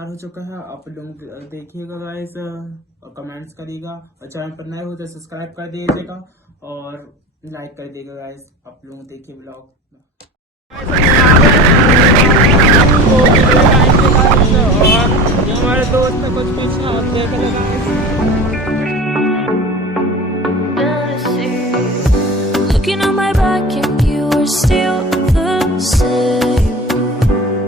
तैयार हो चुका है। आप लोग देखिएगा गाइस और कमेंट्स करिएगा, और चैनल पर नए हो तो सब्सक्राइब कर दीजिएगा और लाइक कर दीजिएगा गाइस। आप लोग देखिए ब्लॉग। और हमारे दोस्त ने कुछ पीछे आप देख रहे Looking on my back and you are still the same.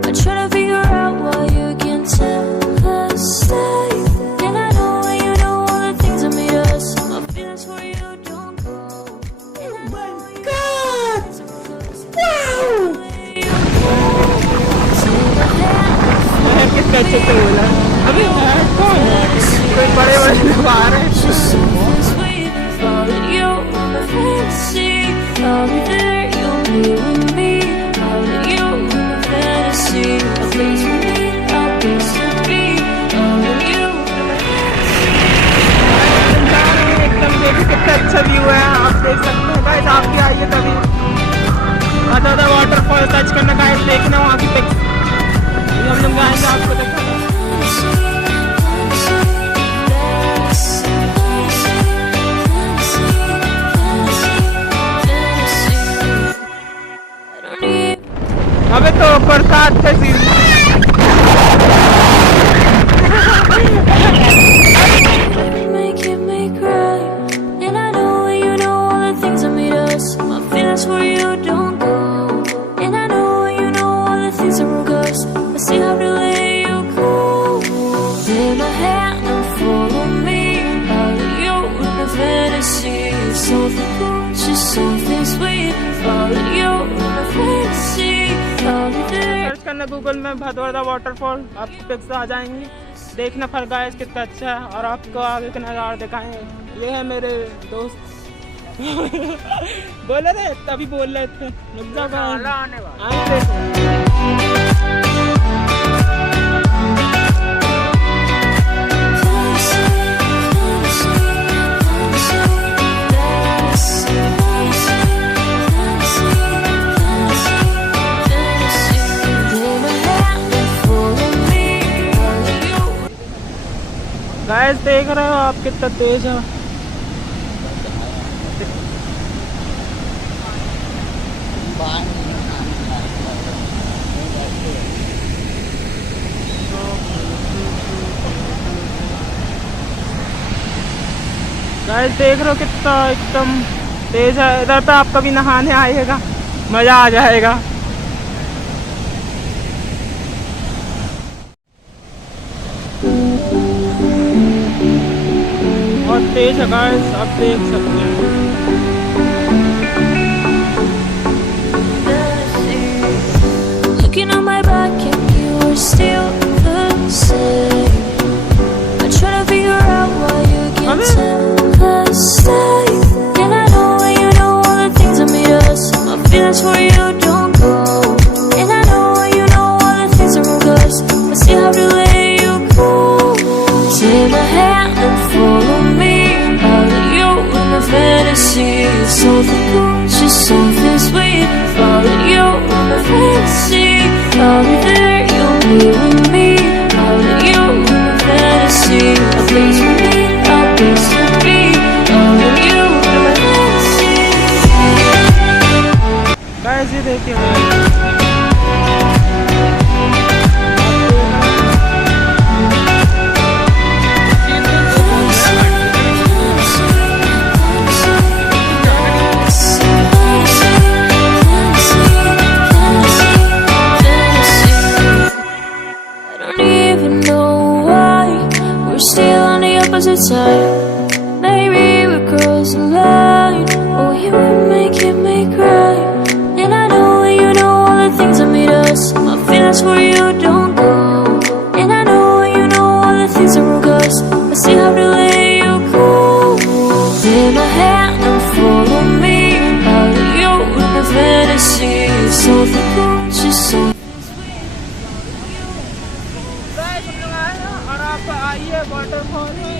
I try to figure out why you can't tell the same. And I know you know all the things that made us. My feelings for you don't go. And I know you God! कितना अच्छे से बोला। अभी कौन कोई बड़े बड़े लोग आ रहे हैं। I'll be there, you'll be with me. I'll let you in my fantasy. A place for me, I'll be happy. I'll let you in my fantasy. एकदम देखिए कितना अच्छा व्यू है, आप देख सकते हैं गाइस। आप भी आइए तभी बहदभदा वाटरफॉल सर्च करना गाइस, देखना वहाँ की पिक्स। हम लोग आएंगे आपको दिखाएंगे। अबे तो बरसात का Making me cry. And I know you know all the things that made us. My feelings for you don't go. And I know you know all the things that broke us. I still have to let you go. Take my hand and follow me. I'll let you in the fantasy. Something cool, just something sweet. I'll let you in the fantasy. Search करना गूगल में बहदभदा वाटरफॉल, आपको पिक्स आ जाएंगी। देखना फिर गाइस कितना अच्छा है, और आपको आगे का नज़ारा दिखाएंगे। ये है मेरे दोस्त बोले रहे तभी बोल रहे थे गाइस। देख रहे हो आप कितना तेज है। गाइस देख रहे हो कितना एकदम तेज है। इधर पे आप कभी नहाने आइएगा, मजा आ जाएगा। बहुत तेज है गाइस, आप देख सकते हैं। Looking on my back and you are still the same. I try to figure out why you can't tell the same. And I know you know all the things that made us. My feelings for you don't go. And I know you know all the things that broke us. I still have to let you go. Take my hand and follow me. I'll let you in my fantasy. Something cool, just something sweet. I'll let you in my fantasy. I'll be there, you'll be with me. I'll let you in my fantasy. A place for me, I'll be happy. I'll let you in my fantasy. Guys ये देखिए side. Maybe we cross the line. Oh, you were making me cry. And I know you know all the things that made us. My feelings for you don't go. And I know you know all the things that broke us. I still have to let you go. Take my hand and follow me. I'll let you in the fantasy. Something cool, just something.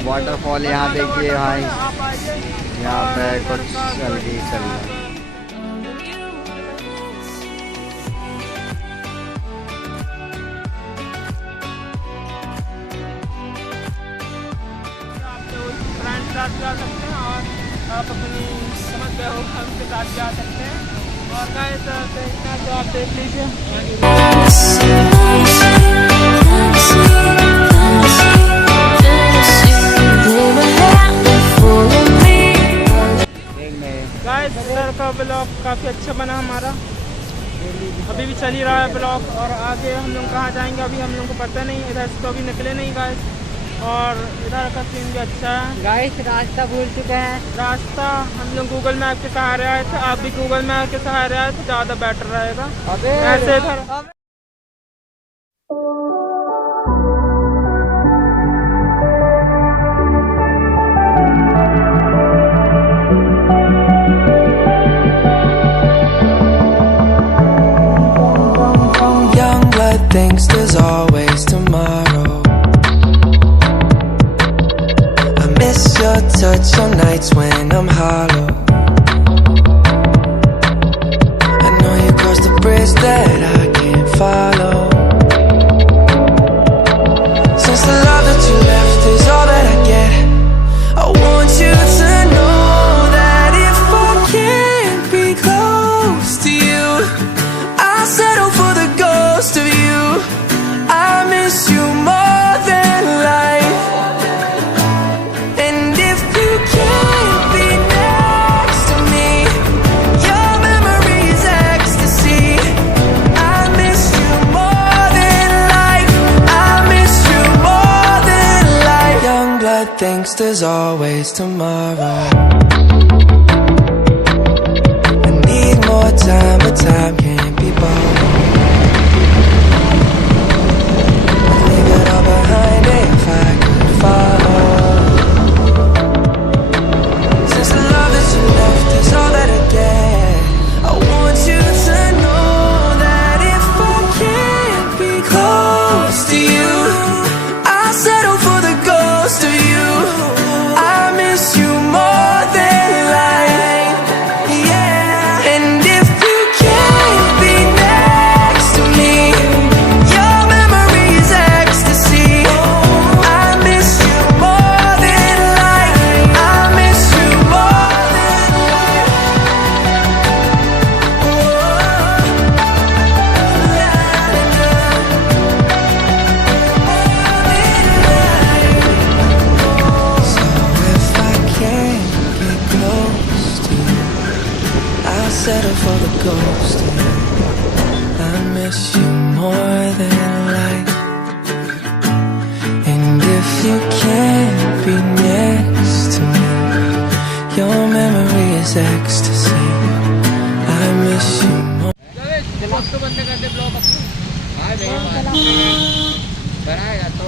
Waterfall यहाँ देखिए भाई, यहाँ पे कुछ अलग ही चल रहा है। आप अपनी समझ गए हो, हम उसके साथ जा सकते हैं। और गाइस देखना तो आप देख लीजिए। गाइस इधर का ब्लॉग काफ़ी अच्छा बना हमारा, अभी भी चल ही रहा है ब्लॉग। और आगे हम लोग कहाँ जाएंगे अभी हम लोग को पता नहीं, इधर से तो अभी निकले नहीं गाइस। और इधर का सीन भी अच्छा है गाइस, रास्ता भूल चुके हैं। रास्ता हम लोग गूगल मैप के सहारे आए थे, आप भी गूगल मैप के सहारे आए तो ज़्यादा बेटर रहेगा। ऐसे इधर thinks there's always tomorrow. I miss your touch on nights when I'm hollow. I know you crossed the bridge that I can't follow. Since the love that you left is all that I get, I want you to know that if I can't be close to you, I'll settle for the ghost of you. I miss you more than life. And if you can't be next to me, your memory is ecstasy. I miss you more than life. I miss you more than life. Young blood thinks there's always tomorrow. I need more time, but time can't be bought. Behind it if I could follow. Since the love that you left is all that I get, I want you to know that if I can't be close to you, I'll settle for the ghost of you. I miss you more than life, yeah. And if you can't be next to me, your memory is ecstasy. I miss you more than life. I miss you more than life. So if I can't get close to you, I'll settle for the ghost of you. I miss you more than life. And if you can't be next to me, your memory is ecstasy. I miss you more. Blog तो बंद कर दे, ब्लॉग बनाएगा तो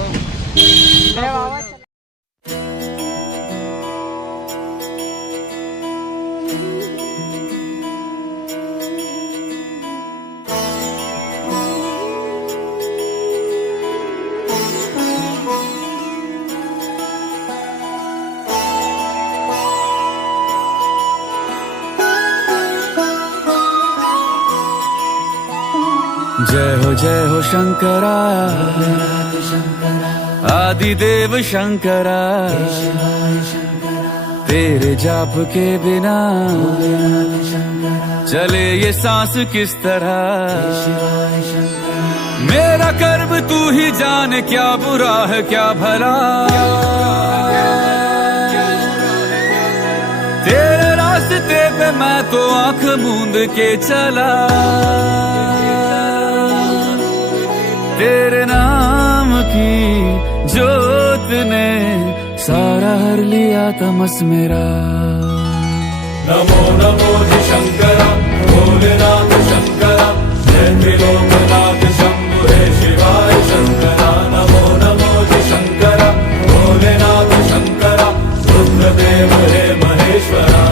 जय हो शंकरा, आदिदेव शंकरा, तेरे जाप के बिना चले ये सांस किस तरह। मेरा कर्म तू ही जाने, क्या बुरा है क्या भला, तेरे रास्ते पे मैं तो आंख मूंद के चला। तेरे नाम की जोत ने सारा हर लिया तमस मेरा। नमो नमो जी शंकरा, भोलेनाथ शंकरा, जय त्रिलोकनाथ शंभु हे शिवाय शंकरा। नमो नमो जी शंकरा, भोलेनाथ शंकरा, रुद्रदेव हे महेश्वरा।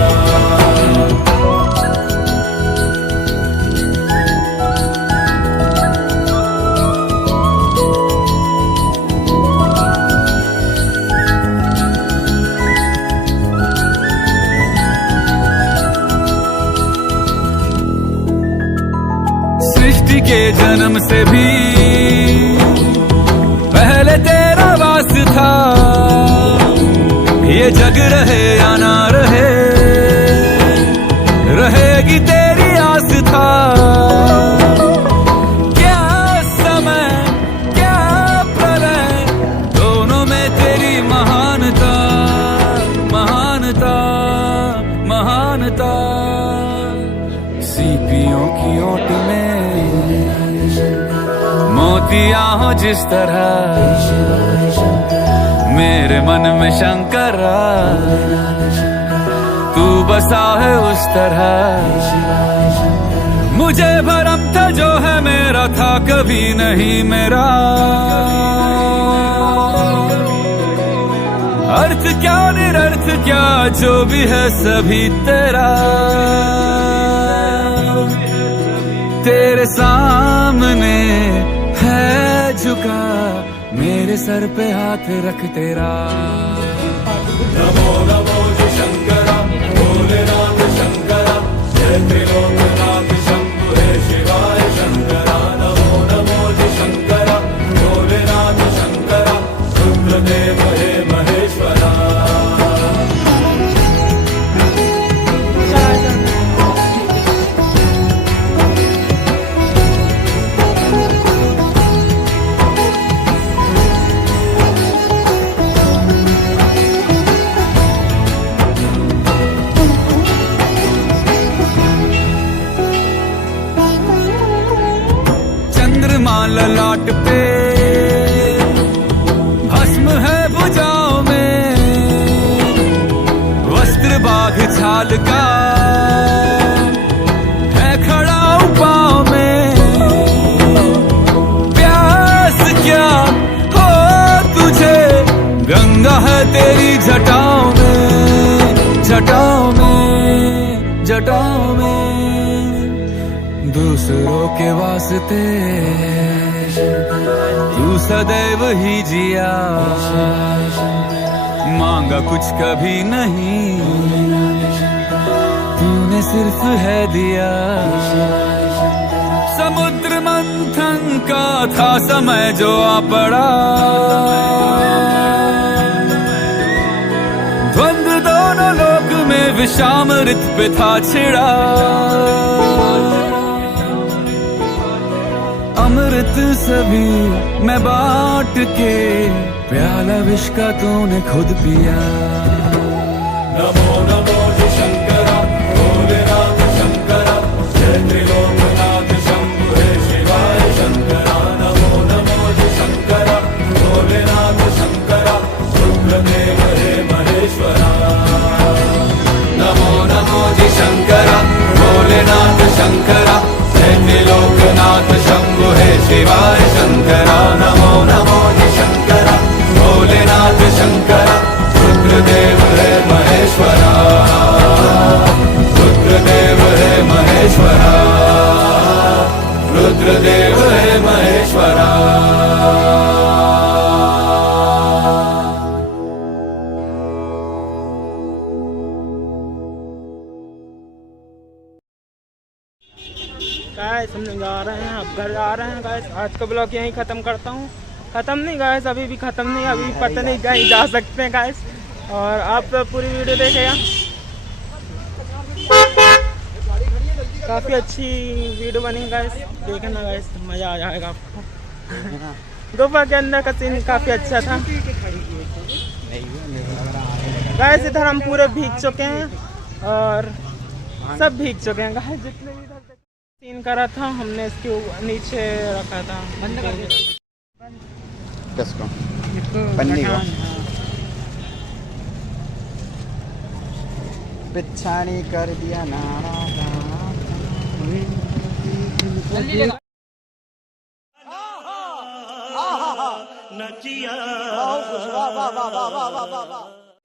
सृष्टि के जन्म से भी पहले तेरा वास था, ये जग रहे या ना रहे मानता सीपियों की ओट में मोतियां हो जिस तरह मेरे मन में शंकरा तू बसा है उस तरह मुझे भरम था जो है मेरा था कभी नहीं मेरा अर्थ क्या निरर्थ क्या जो भी है सभी तेरा तेरे सामने है झुका मेरे सर पे हाथ रख तेरा नमो नमो जी शंकरा भोलेनाथ शंकरा जय त्रिलोकनाथ शंभु हे शिवाय शंकरा नमो नमो जी शंकरा भोलेनाथ शंकरा रुद्रदेव हे महेश्वरा ललाट पे भस्म है भुजाओं में वस्त्र बाघ छाल का है खड़ा पाँव में प्यास क्या हो तुझे गंगा है तेरी जटाओं में जटाओं में जटाओं में दूसरों के वास्ते तू सदैव ही जिया मांगा कुछ कभी नहीं तूने सिर्फ है दिया समुद्र मंथन का था समय जो आ पड़ा द्वंद्व दोनों लोक में विषामृत पे था छिड़ा अमृत सभी मैं बांट के प्याला विष का तूने खुद पिया नमो नमो जी शंकरा भोलेनाथ शंकरा जय त्रिलोकनाथ शंभु हे शिवाय शंकरा नमो नमो जी शंकरा भोलेनाथ शंकरा रुद्रदेव हे महेश्वरा नमो नमो जी शंकरा भोलेनाथ शंकरा जय त्रिलोकनाथ शंभु हे शिवाय शंकरा नमो नमो जी शंकरा भोलेनाथ शंकरा रुद्रदेव हे महेश्वरा रुद्रदेव हे महेश्वरा रुद्रदेव हे महेश्वरा गाइस हम लोग जा रहे हैं अब घर जा रहे हैं गाइस आज का ब्लॉग यहीं ख़त्म करता हूँ ख़त्म नहीं गाइस अभी भी ख़त्म नहीं अभी पता नहीं कहीं जा सकते हैं गाइस और आप पूरी वीडियो देखेगा काफ़ी अच्छी वीडियो बनी गाइस देखना गाइस मज़ा आ जाएगा आपको गुफा के अंदर का सीन काफ़ी अच्छा था गाइस इधर हम पूरे भीग चुके हैं और सब भीग चुके हैं गाइस जितने भी सीन करा था हमने इसके नीचे रखा था किसको पन्नी को पिछाड़ी कर दिया नारा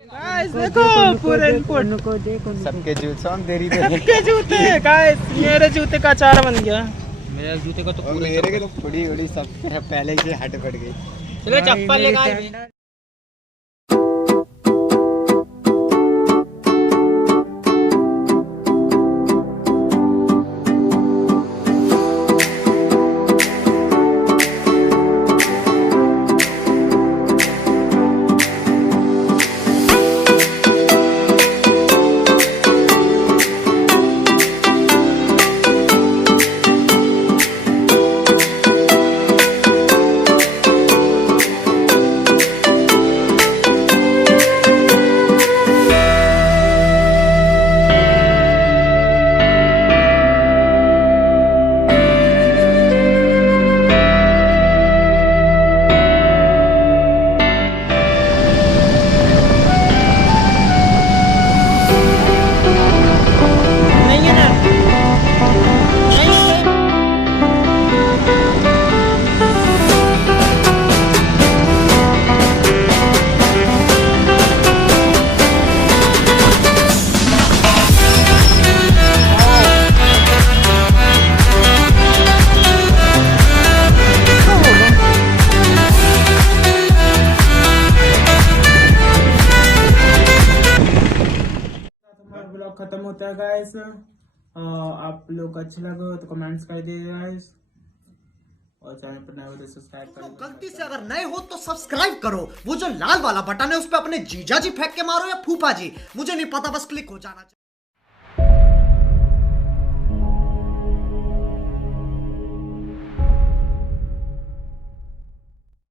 गाइस देखो पूरे इनपुट को देखो सबके जूते तेरी सबके जूते गाइस मेरे जूते का अचार बन गया मेरे जूते का तो मेरे के तो थोड़ी थोड़ी सब पहले ही हट पड़ गई चलो चप्पल लेगा होता है गाइस। आप लोग अच्छे लगे हो तो कमेंट्स कर दीजिए गाइस, और चैनल पर नए हो तो सब्सक्राइब करो। गलती से अगर नए हो तो सब्सक्राइब करो, वो जो लाल वाला बटन है उस पर अपने जीजा जी फेंक के मारो या फूफा जी, मुझे नहीं पता, बस क्लिक हो जाना चाहिए।